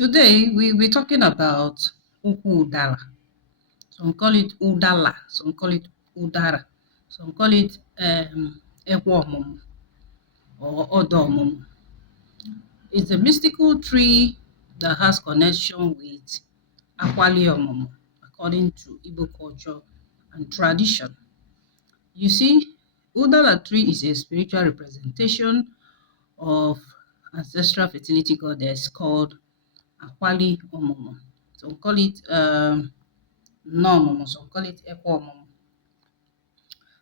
Today we're talking about Udala. Some call it Udala, some call it Udara, some call it Ọmụmụ or Ọmụmụ. It's a mystical tree that has connection with Akwali Ọmụmụ, according to Igbo culture and tradition. You see, Udala tree is a spiritual representation of ancestral fertility goddess called Akwali Ọmụmụ. Some call it Ọmụmụ, some call it Ọmụmụ.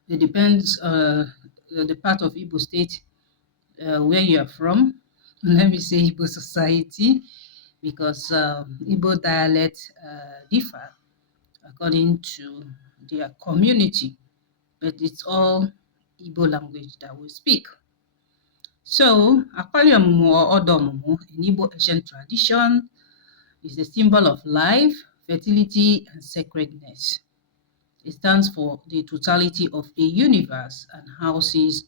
It depends the part of Igbo state where you are from. Let me say Igbo society, because Igbo dialects differ according to their community, but it's all Igbo language that we speak. So, Akwali Ọmụmụ or Ọmụmụ in Igbo ancient tradition is a symbol of life, fertility, and sacredness. It stands for the totality of a universe and houses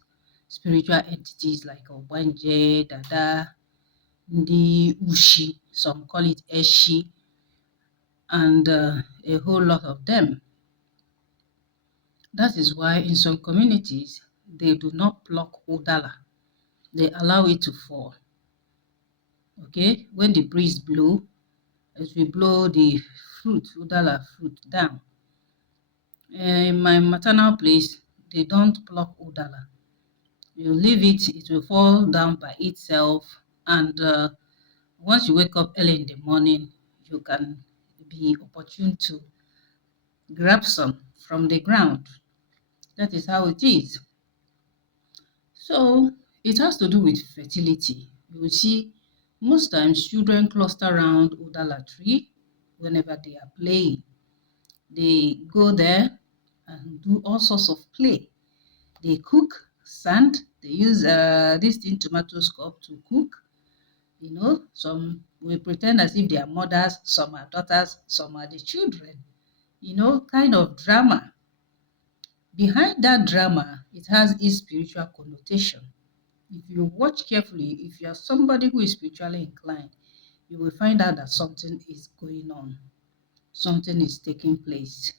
spiritual entities like Obanje, Dada, Ndi, Ushi, some call it Eshi, and a whole lot of them. That is why in some communities, they do not pluck Udala. They allow it to fall. Okay, when the breeze blows, as we blow the fruit, Udala fruit down. In my maternal place, they don't pluck Udala. You leave it, it will fall down by itself. And once you wake up early in the morning, you can be opportune to grab some from the ground. That is how it is. So it has to do with fertility. You will see most times children cluster around Udala tree whenever they are playing. They go there and do all sorts of play. They cook sand. They use this thing, tomato scope, to cook. You know, some will pretend as if they are mothers, some are daughters, some are the children. You know, kind of drama. Behind that drama, it has its spiritual connotation. If you watch carefully, if you are somebody who is spiritually inclined, you will find out that something is going on. Something is taking place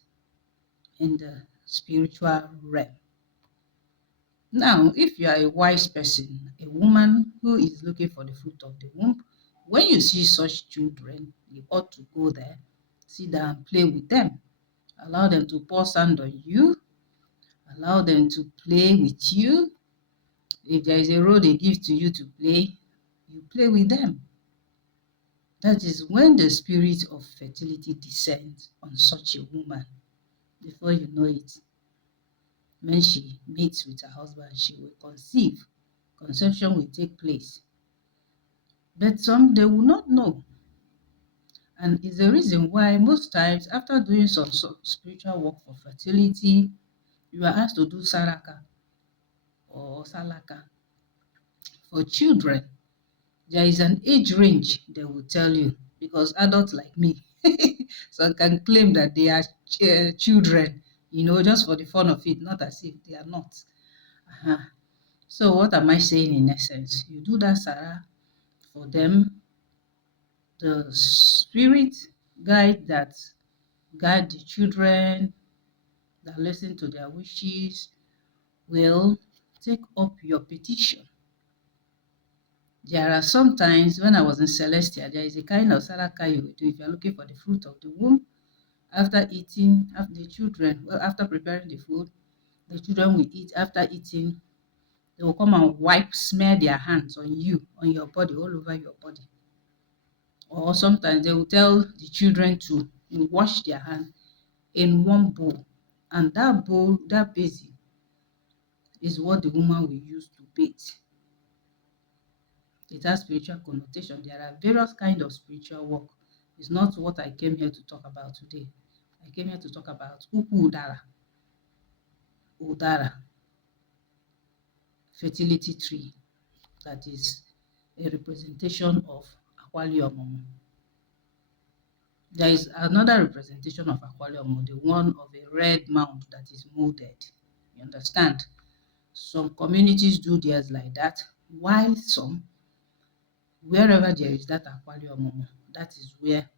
in the spiritual realm. Now, if you are a wise person, a woman who is looking for the fruit of the womb, when you see such children, you ought to go there, sit down and play with them. Allow them to pour sand on you. Allow them to play with you. If there is a role they give to you to play, you play with them. That is when the spirit of fertility descends on such a woman. Before you know it, when she meets with her husband, she will conceive. Conception will take place. But some, they will not know. And it's the reason why most times, after doing some spiritual work for fertility, you are asked to do saraka or salaka. For children, there is an age range they will tell you, because adults like me, so can claim that they are children, you know, just for the fun of it, not as if they are not. So what am I saying in essence? You do that Sarah for them. The spirit guide the children, that listen to their wishes, will take up your petition. There are some times when I was in Celestia, there is a kind of saraka you will do if you are looking for the fruit of the womb. After eating, after preparing the food, the children will eat. After eating, they will come and smear their hands on you, on your body, all over your body. Or sometimes they will tell the children to wash their hands in one bowl. And that bowl, that basin, is what the woman will use to bathe. It has spiritual connotation. There are various kinds of spiritual work. It's not what I came here to talk about today. I came here to talk about Udala, fertility tree, that is a representation of Akwali Ọmụmụ. There is another representation of Akwali Ọmụmụ, the one of a red mound that is molded. You understand? Some communities do theirs like that, while some, wherever there is that Akwali Ọmụmụ, That is where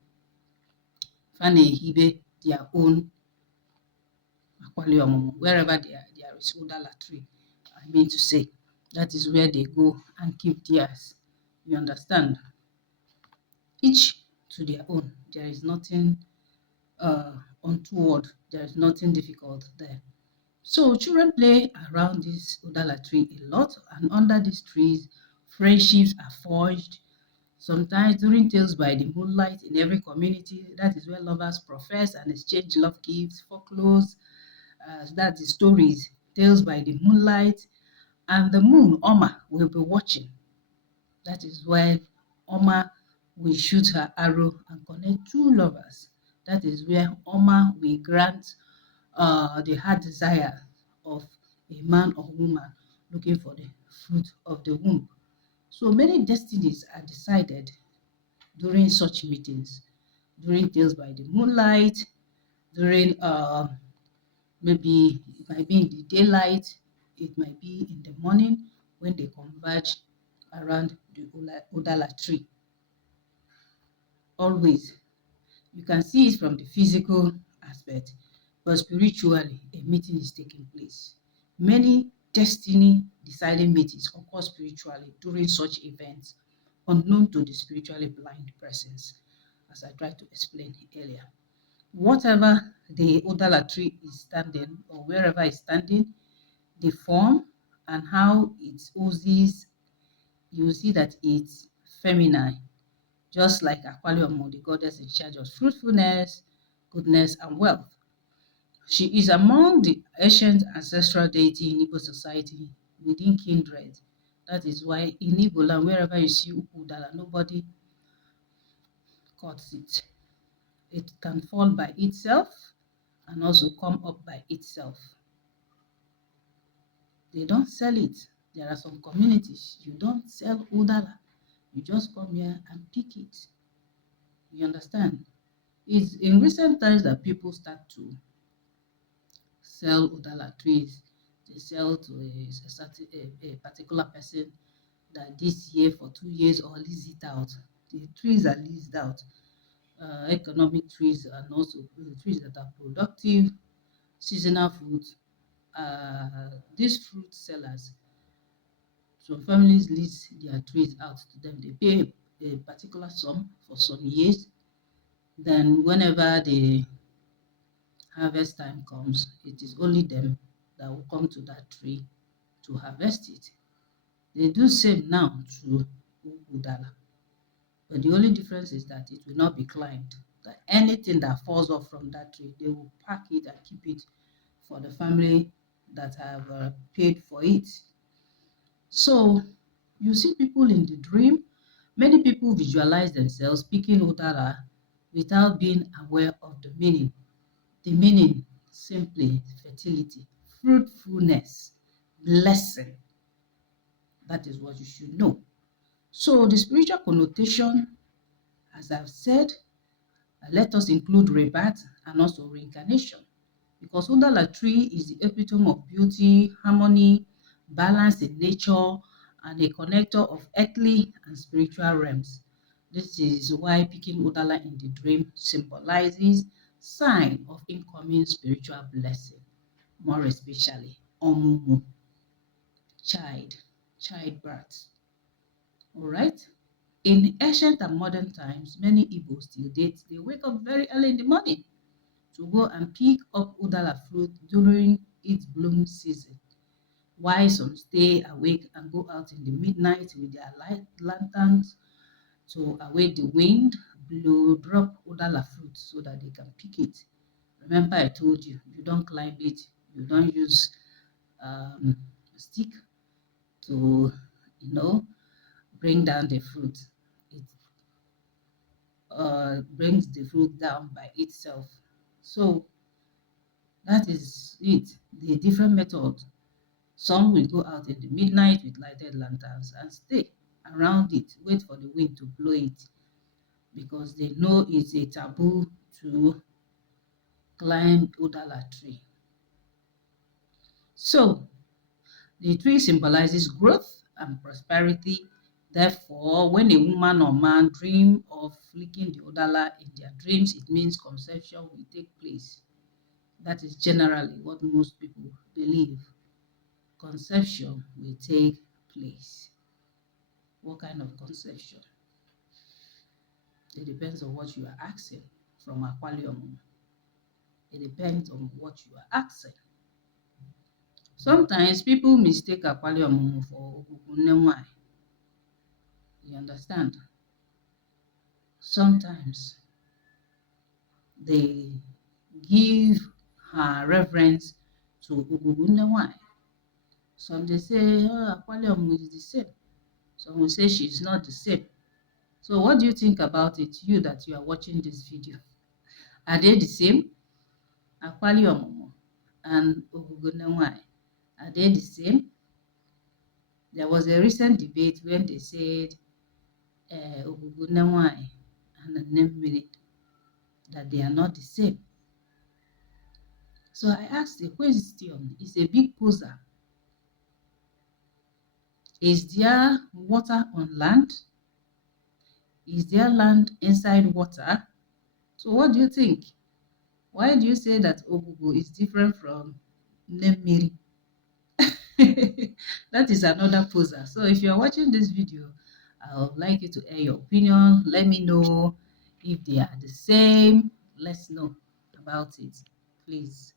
Fanehibe their own Akwali Ọmụmụ. Wherever there is Udala Tree, I mean to say, that is where they go and keep theirs. You understand? Each to their own. There is nothing untoward. There is nothing difficult there. So children play around this Udala tree a lot, and under these trees, friendships are forged. Sometimes during Tales by the Moonlight in every community, that is where lovers profess and exchange love gifts, folklores, that's the stories, Tales by the Moonlight, and the moon, Oma, will be watching. That is where Oma will shoot her arrow and connect two lovers. That is where Oma will grant the heart desire of a man or woman looking for the fruit of the womb. So many destinies are decided during such meetings, during Tales by the Moonlight, during maybe it might be in the daylight, it might be in the morning when they converge around the Udala tree. Always, you can see it from the physical aspect, but spiritually, a meeting is taking place. Many destiny deciding meetings occur spiritually during such events, unknown to the spiritually blind persons, as I tried to explain earlier. Whatever the Udala tree is standing, or wherever it's standing, the form and how it oozes, you see that it's feminine, just like Akwali Ọmụmụ, the goddess in charge of fruitfulness, goodness, and wealth. She is among the ancient ancestral deity in Igbo society within kindred. That is why in Igbo land, wherever you see Udala, nobody cuts it. It can fall by itself and also come up by itself. They don't sell it. There are some communities, you don't sell Udala. You just come here and pick it. You understand? It's in recent times that people start to sell Udala trees. They sell to a particular person that this year for 2 years or lease it out. The trees are leased out. Economic trees and also trees that are productive, seasonal fruits. These fruit sellers, some families lease their trees out to them. They pay a particular sum for some years. Then whenever the harvest time comes, it is only them that will come to that tree to harvest it. They do same now to Udala. But the only difference is that it will not be climbed. That anything that falls off from that tree, they will pack it and keep it for the family that have paid for it. So you see people in the dream. Many people visualize themselves picking Udala without being aware of the meaning. The meaning simply fertility, fruitfulness, blessing. That is what you should know. So the spiritual connotation, as I've said, let us include rebirth and also reincarnation. Because Udala tree is the epitome of beauty, harmony, balance in nature, and a connector of earthly and spiritual realms. This is why picking Udala in the dream symbolizes sign of incoming spiritual blessing, more especially Ọmụmụ, childbirth. All right. In ancient and modern times, many Igbos till date, they wake up very early in the morning to go and pick up Udala fruit during its bloom season, while some stay awake and go out in the midnight with their light lanterns to await the wind, blow, drop Udala fruit so that they can pick it. Remember I told you, you don't climb it, you don't use stick to, bring down the fruit. It brings the fruit down by itself. So that is it. The different methods. Some will go out in the midnight with lighted lanterns and stay around it, wait for the wind to blow it, because they know it's a taboo to climb Udala tree. So the tree symbolizes growth and prosperity, Therefore, when a woman or man dream of flicking the Udala in their dreams, it means conception will take place. That is generally what most people believe. Conception will take place. What kind of conception? It depends on what you are asking from Akwali Ọmụmụ. It depends on what you are asking. Sometimes people mistake Akwali Ọmụmụ for Ogugunenwai. You understand? Sometimes they give her reverence to Ogugunenwai. Some they say, oh, Akwali Ọmụmụ is the same. Some will say she's not the same. So what do you think about it, you that you are watching this video? Are they the same? Akwali Ọmụmụ and Ogugunenwai, are they the same? There was a recent debate when they said Ogugunenwai and Nnemmiri, that they are not the same. So I asked a question. It's a big poser. Is there water on land? Is there land inside water? So what do you think? Why do you say that Ogugu is different from Nnemmiri? That is another poser. So if you're watching this video, I would like you to air your opinion. Let me know if they are the same. Let's know about it, please.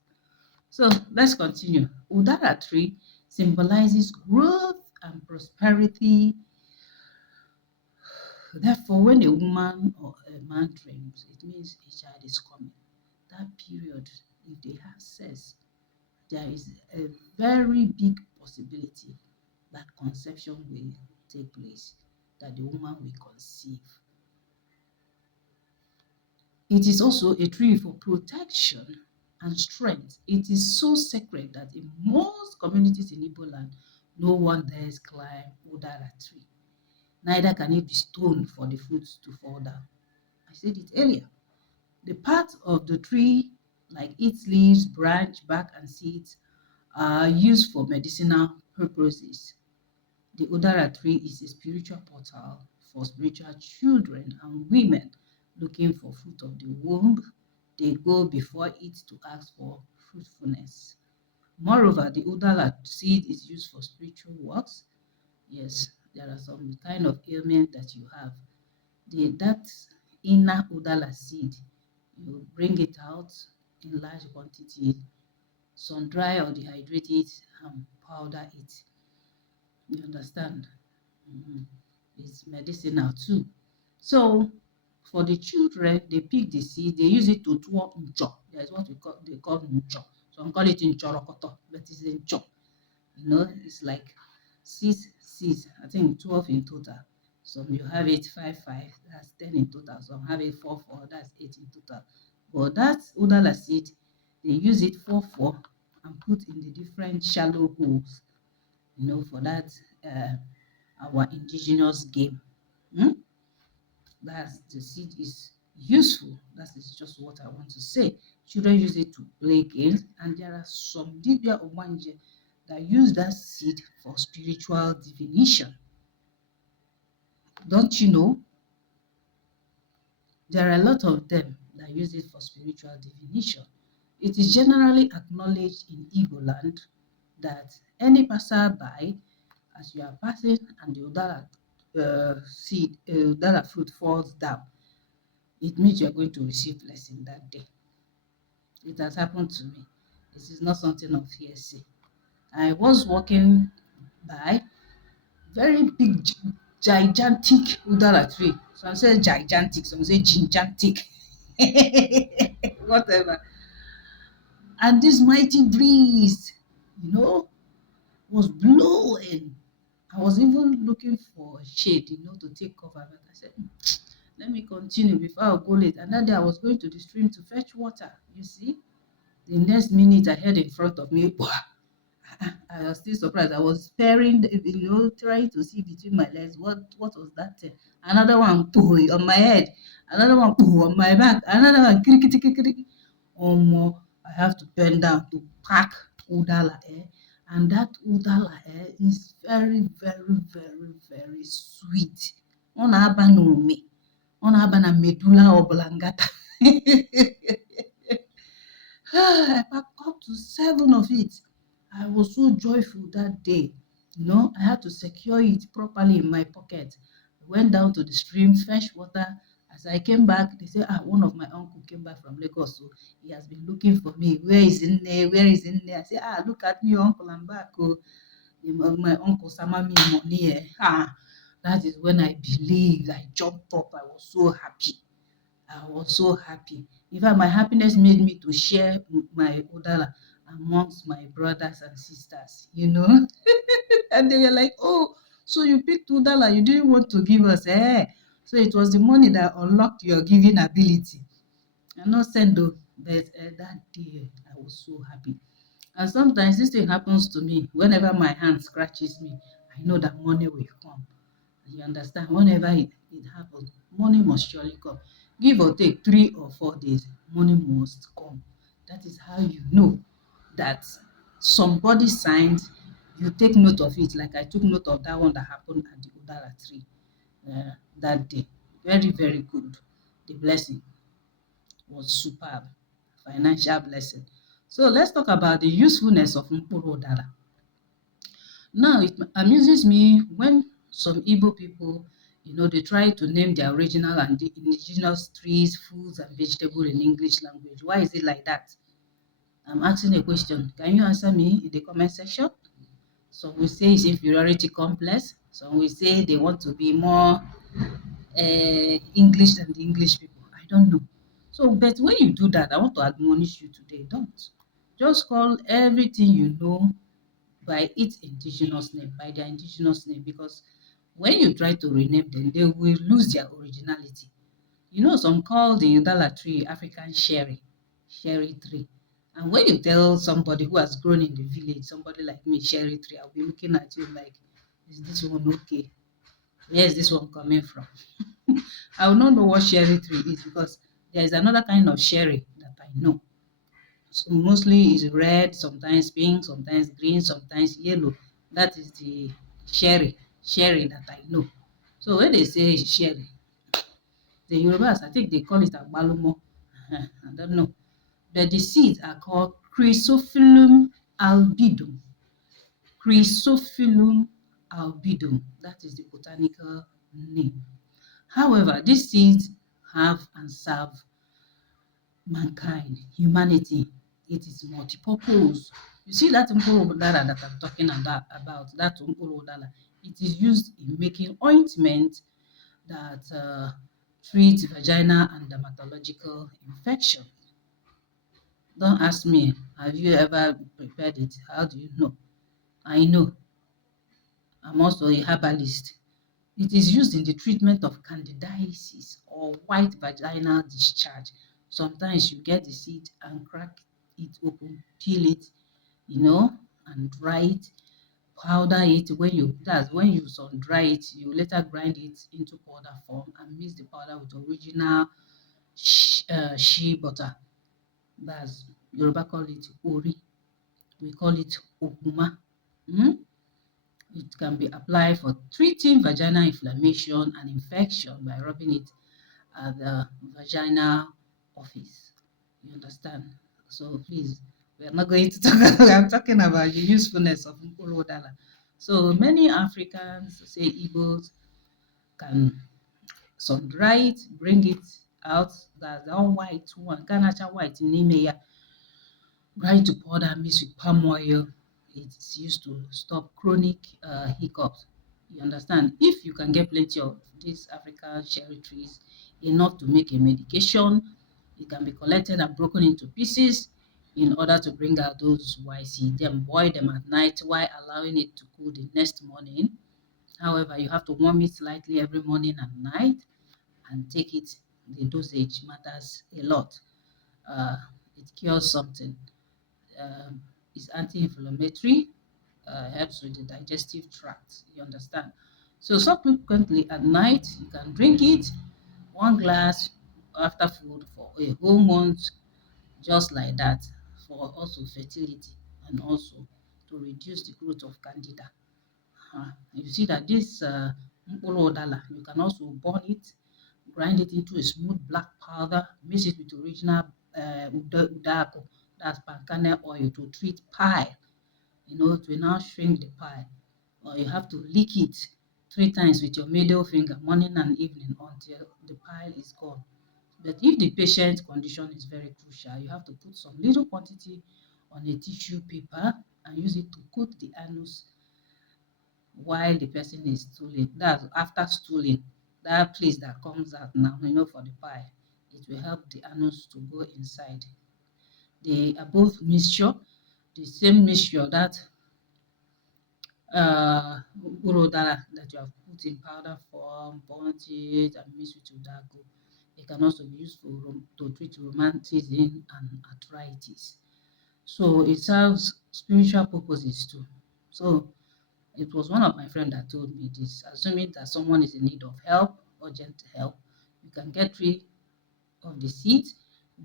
So let's continue. Udala tree symbolizes growth and prosperity. Therefore, when a woman or a man dreams, it means a child is coming. That period, if they have sex, there is a very big possibility that conception will take place, that the woman will conceive. It is also a tree for protection and strength. It is so sacred that in most communities in Igbo land, no one dares climb Udala tree. Neither can it be stoned for the fruits to fall down. I said it earlier. The parts of the tree, like its leaves, branch, bark, and seeds, are used for medicinal purposes. The Udala tree is a spiritual portal for spiritual children and women looking for fruit of the womb. They go before it to ask for fruitfulness. Moreover, the Udala seed is used for spiritual works. Yes, there are some kind of ailment that you have. That inner Udala seed, you bring it out in large quantity, sun dry or dehydrate it, and powder it. You understand? It's medicinal too. So for the children, they pick the seed, they use it to tuo ncho. That's what they call ncho. Some call it nchorokoto, but it's ncho. You know, it's like 6 seeds, I think 12 in total. Some you have it 5, that's 10 in total. Some have it 4, that's 8 in total. But that Udala seed, they use it 4 and put in the different shallow holes, you know, for that our indigenous game. That's the seed is useful. That is just what I want to say. Children use it to play games, and there are some Dibịa Nwangwu that use that seed for spiritual divination. Don't you know? There are a lot of them that use it for spiritual divination. It is generally acknowledged in Igbo land that any passerby, as you are passing and the Udala seed, Udala fruit falls down, it means you are going to receive blessing that day. It has happened to me. This is not something of hearsay. I was walking by very big, gigantic Udala tree. Some say gigantic, some say gigantic, whatever. And this mighty breeze, you know, was blowing. I was even looking for shade, you know, to take cover. But I said, let me continue before I go late. And that day I was going to the stream to fetch water. You see, the next minute I heard in front of me, I was still surprised. I was staring, you know, trying to see between my legs what was that thing. Another one on my head, another one on my back, another one cricket. I have to bend down to pack Udala. And that udala is very, very, very, very sweet. Ọ na-aba n'ume, ọ na-aba na medula oblongata. I packed up to 7 of it. I was so joyful that day. I had to secure it properly in my pocket. I went down to the stream, fetched water. As I came back, they said, one of my uncle came back from Lagos, so he has been looking for me. Where is in there? Where is in there? I said, look at me, uncle, I'm back. Oh, my uncle sama me money. That is when I believed. I jumped up. I was so happy. I was so happy. In fact, my happiness made me to share my udala amongst my brothers and sisters. And they were like, oh, so you picked udala, you didn't want to give us, eh? So it was the money that unlocked your giving ability. I'm not saying though, but that day I was so happy. And sometimes this thing happens to me. Whenever my hand scratches me, I know that money will come. You understand? Whenever it happens, money must surely come. Give or take 3 or 4 days, money must come. That is how you know that somebody signed. You take note of it, like I took note of that one that happened at the Udala Tree that day. Very, very good. The blessing was superb. Financial blessing. So let's talk about the usefulness of mkpuru udara. Now, it amuses me when some Igbo people, they try to name their original and the indigenous trees, foods, and vegetables in English language. Why is it like that? I'm asking a question. Can you answer me in the comment section? Some will say it's inferiority complex. Some will say they want to be more English than the English people. I don't know. So, but when you do that, I want to admonish you today. Don't. Just call everything you know by its indigenous name, by their indigenous name, because when you try to rename them, they will lose their originality. Some call the Udala tree African cherry tree. And when you tell somebody who has grown in the village, somebody like me, cherry tree, I'll be looking at you like, is this one okay? Where is this one coming from? I will not know what cherry tree is because there is another kind of cherry that I know. So mostly it's red, sometimes pink, sometimes green, sometimes yellow. That is the cherry that I know. So when they say cherry, the Yorubas, I think they call it agbalumo. I don't know. But the seeds are called Chrysophyllum albidum. Chrysophyllum albidum. That is the botanical name. However, these seeds have and serve mankind, humanity. It is multi-purpose. You see that mkpuru udara that I'm talking about, that mkpuru udara, it is used in making ointment that treats vaginal and dermatological infection. Don't ask me, have you ever prepared it? How do you know? I know. I'm also a herbalist. It is used in the treatment of candidiasis or white vaginal discharge. Sometimes you get the seed and crack it open, peel it, and dry it, powder it. When you sun dry it, you later grind it into powder form and mix the powder with original shea butter. That's Yoruba call it ori. We call it okuma. It can be applied for treating vaginal inflammation and infection by rubbing it at the vaginal office. You understand? So please, we are not going to talk. I'm talking about the usefulness of mkpuru udara. So many Africans, say Igbos, can sun dry it, bring it out. That's the white one. Ganacha white in Nimeya. Grind to powder, mix with palm oil. It's used to stop chronic hiccups. You understand? If you can get plenty of these African cherry trees, enough to make a medication, it can be collected and broken into pieces in order to bring out those white seeds. Then boil them at night while allowing it to cool the next morning. However, you have to warm it slightly every morning and night and take it. The dosage matters a lot. It cures something. Is anti-inflammatory, helps with the digestive tract. You understand? So subsequently at night, you can drink it, 1 glass after food for a whole month, just like that, for also fertility and also to to reduce the growth of candida. You see that this mkpụrụ udala, you can also burn it, grind it into a smooth black powder, mix it with original udaku, that's palm kernel oil, to treat pile. To now shrink the pile. Or you have to lick it 3 times with your middle finger, morning and evening, until the pile is gone. But if the patient's condition is very crucial, you have to put some little quantity on a tissue paper and use it to coat the anus while the person is stooling. That's after stooling, that place that comes out now, for the pile, it will help the anus to go inside. The above mixture, the same mixture that udala that you have put in powder form, burnt it and mixed with udaku. It can also be used to treat rheumatism and arthritis. So it serves spiritual purposes too. So it was one of my friends that told me this. Assuming that someone is in need of help, urgent help, you can get rid of the seeds,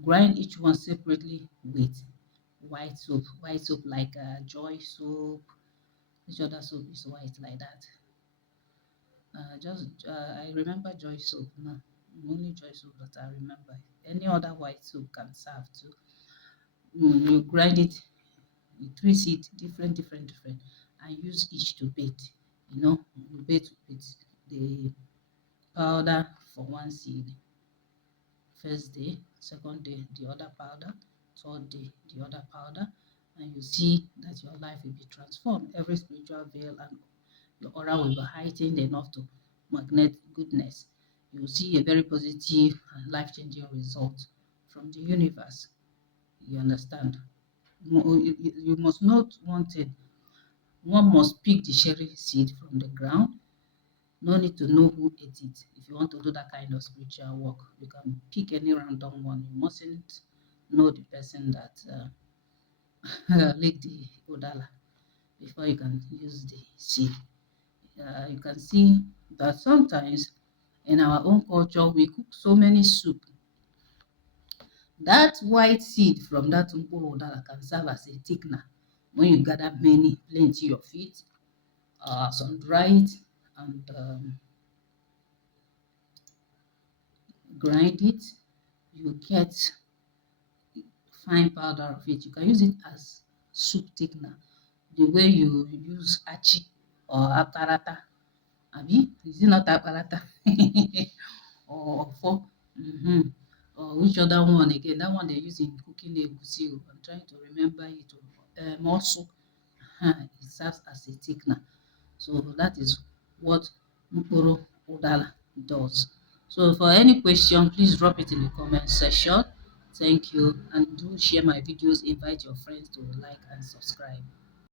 grind each one separately with white soap like Joy soap. Which other soap is white like that? I remember Joy soap now. Only Joy soap that I remember. Any other white soap can serve too. You grind it, you twist it different, and use each to bathe. You bathe with the powder for one seed. First day, second day, the other powder, third day, the other powder, and you see that your life will be transformed. Every spiritual veil and your aura will be heightened enough to magnet goodness. You will see a very positive and life-changing result from the universe. You understand? You must note one thing. One must pick the cherry seed from the ground. No need to know who ate it. If you want to do that kind of spiritual work, you can pick any random one. You mustn't know the person that licked the udala before you can use the seed. You can see that sometimes in our own culture, we cook so many soup. That white seed from that mkpụrụ udala can serve as a thickener. When you gather plenty of it, some dry it and grind it, you get fine powder of it. You can use it as soup thickener, the way you use achi or aparata. Is it not aparata? or ofo? Or which other one again? That one they use in cooking egusi. I'm trying to remember it. Also, it serves as a thickener. So that is what mkpụrụ udala does. So for any question, please drop it in the comment section. Thank you, and do share my videos. Invite your friends to like and subscribe.